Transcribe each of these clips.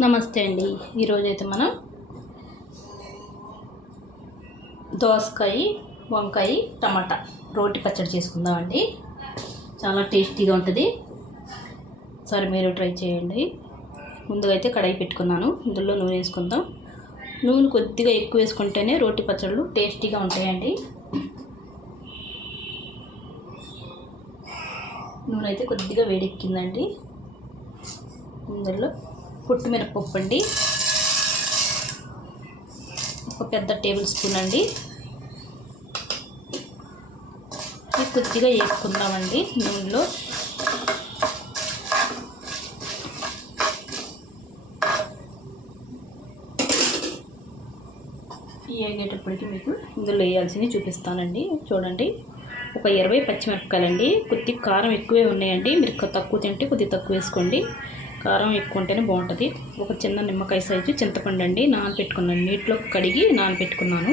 నమస్తే అండి. ఈరోజైతే మనం దోసకాయ, వంకాయ, టమాటా రోటి పచ్చడి చేసుకుందామండి. చాలా టేస్టీగా ఉంటుంది. సరే మీరు ట్రై చేయండి. ముందుగా అయితే కడాయి పెట్టుకున్నాను. ఇందులో నూనె వేసుకుందాం. నూనె కొద్దిగా ఎక్కువ వేసుకుంటేనే రోటి పచ్చళ్ళు టేస్టీగా ఉంటాయండి. నూనె అయితే కొద్దిగా వేడెక్కిందండి. ఇందులో పుట్టిమిరపప్పు అండి, ఒక పెద్ద టేబుల్ స్పూన్ అండి. ఇది కొద్దిగా వేసుకుందామండి నూనెలో. వేగేటప్పటికి మీకు ఇందులో వేయాల్సినవి చూపిస్తానండి. చూడండి, ఒక 20 పచ్చిమిరపకాయలండి. కొద్దిగా కారం ఎక్కువే ఉన్నాయండి. మీరు తక్కువ తింటే కొద్దిగా తక్కువ వేసుకోండి. కారం ఎక్కువ ఉంటేనే బాగుంటుంది. ఒక చిన్న నిమ్మకాయ సైజు చింతపండు అండి, నానబెట్టుకున్నాను. నీటిలో కడిగి నానబెట్టుకున్నాను.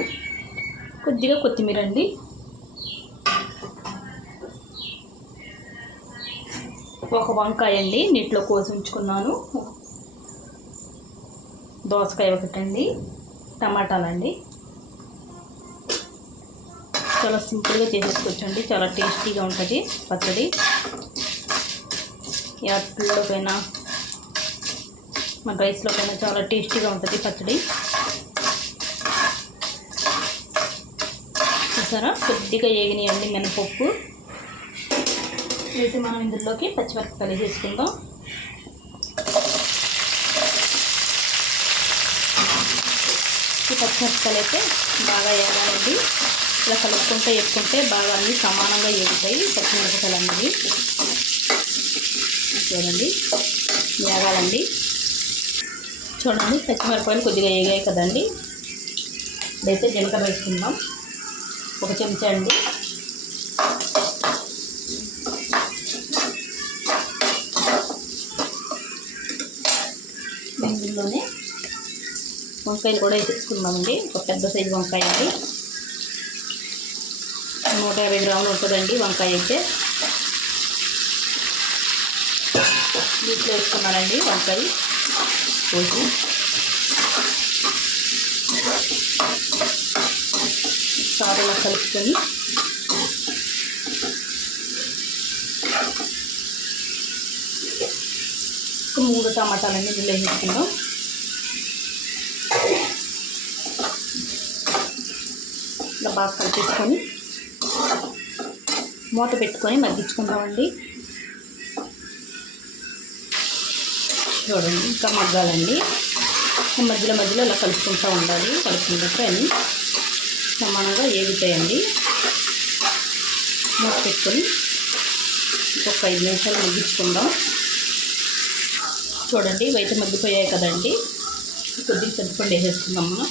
కొద్దిగా కొత్తిమీర అండి, ఒక వంకాయ అండి నీటిలో కోసి ఉంచుకున్నాను. దోసకాయ ఒకటండి, టమాటాలండి. చాలా సింపుల్గా చేసేసుకోవచ్చండి. చాలా టేస్టీగా ఉంటుంది పచ్చడి. యాట్లోకైనా మన రైస్లోకైనా చాలా టేస్టీగా ఉంటుంది పచ్చడి. చూసారా, కొద్దిగా వేగినాయండి మినపప్పు. అయితే మనం ఇందులోకి పచ్చిమిరపకాయలు వేసుకుందాం. ఈ పచ్చిమిరపకాయలు అయితే బాగా వేగాలండి. ఇలా కలుపుకుంటే వేసుకుంటే బాగా అన్నీ సమానంగా వేగుతాయి పచ్చిమిరపకాయలు అన్నది. చూడండి, వేగాలండి. చూడండి, పచ్చిమిరపకాయలు కొద్దిగా వేగాయి కదండి. ఇదైతే జీలకర్ర వేసుకుందాం, ఒక చెంచా అండి. ఇందులోనే వంకాయలు కూడా వేసేసుకుందామండి. ఒక పెద్ద సైజు వంకాయ అండి, 150 గ్రాములు ఉంటుందండి వంకాయ అయితే. నీటిలో వేసుకున్నానండి వంకాయ పోసి. సారులా కలుపుకొని ఒక 3 టమాటాలన్నీ ఇందులో వేసుకుందాం. ఇలా బాగా కలిపేసుకొని మూత పెట్టుకొని మగ్గించుకుందామండి. చూడండి, ఇంకా మగ్గాలండి. మధ్యలో మధ్యలో ఇలా కలుపుకుంటూ ఉండాలి. కలుపుకుంటే అన్నీ సమానంగా వేగుతాయండి. మూత పెట్టుకొని ఇంకొక 5 నిమిషాలు మగ్గించుకుందాం. చూడండి, ఇవైతే మగ్గిపోయాయి కదండి. కొద్దిగా చింతపండు వేసేసుకుందాం మనం.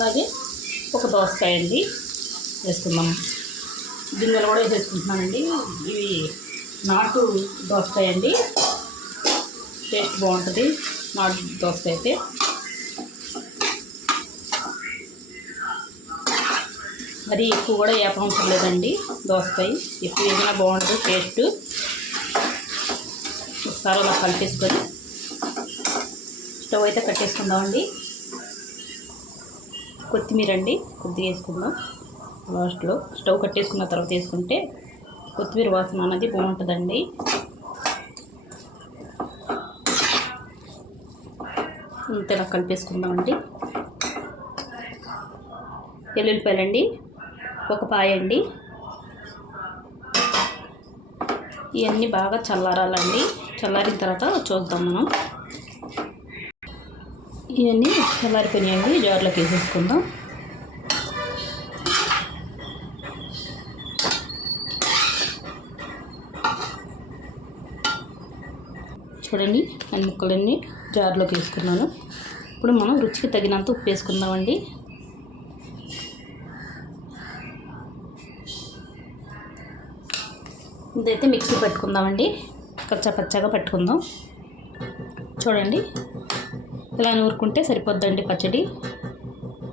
అలాగే ఒక దోసకాయ అండి వేసుకుందాం. గింజలు కూడా వేసేసుకుంటున్నానండి. ఇవి నాటు దోసకాయ అండి, టేస్ట్ బాగుంటుంది నాటు దోసకాయ అయితే. మరి ఎక్కువ కూడా వేపవసరం లేదండి. దోసకాయ ఎక్కువ వేసినా బాగుంటుంది టేస్ట్. ఒకసారి అలా కలిపేసుకొని స్టవ్ అయితే కట్టేసుకుందామండి. కొత్తిమీర అండి కొద్దిగా వేసుకుందాం లాస్ట్లో. స్టవ్ కట్టేసుకున్న తర్వాత వేసుకుంటే కొత్తిమీర వాసన అనేది బాగుంటుందండి. ఇంతలా కలిపేసుకుందామండి. ఎల్లుల్లిపాయలండి ఒక పాయ అండి. ఇవన్నీ బాగా చల్లారాలండి. చల్లారిన తర్వాత చూద్దాం మనం. ఇవన్నీ చల్లారిపోయినాయండి. జార్లోకి వేసేసుకుందాం. చూడండి, అన్ని ముక్కలన్నీ జార్లోకి వేసుకున్నాను. ఇప్పుడు మనం రుచికి తగినంత ఉప్పు వేసుకుందామండి. ఇదైతే మిక్సీ పట్టుకుందామండి. కచ్చా పచ్చగా పట్టుకుందాం. చూడండి, ఇలా నూరుకుంటే సరిపోద్దండి పచ్చడి.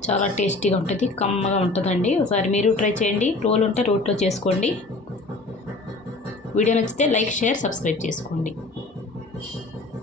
చాలా టేస్టీగా ఉంటుంది, కమ్మగా ఉంటుందండి. ఒకసారి మీరు ట్రై చేయండి. రోలు ఉంటే రోట్లో చేసుకోండి. వీడియో నచ్చితే లైక్, షేర్, సబ్స్క్రైబ్ చేసుకోండి.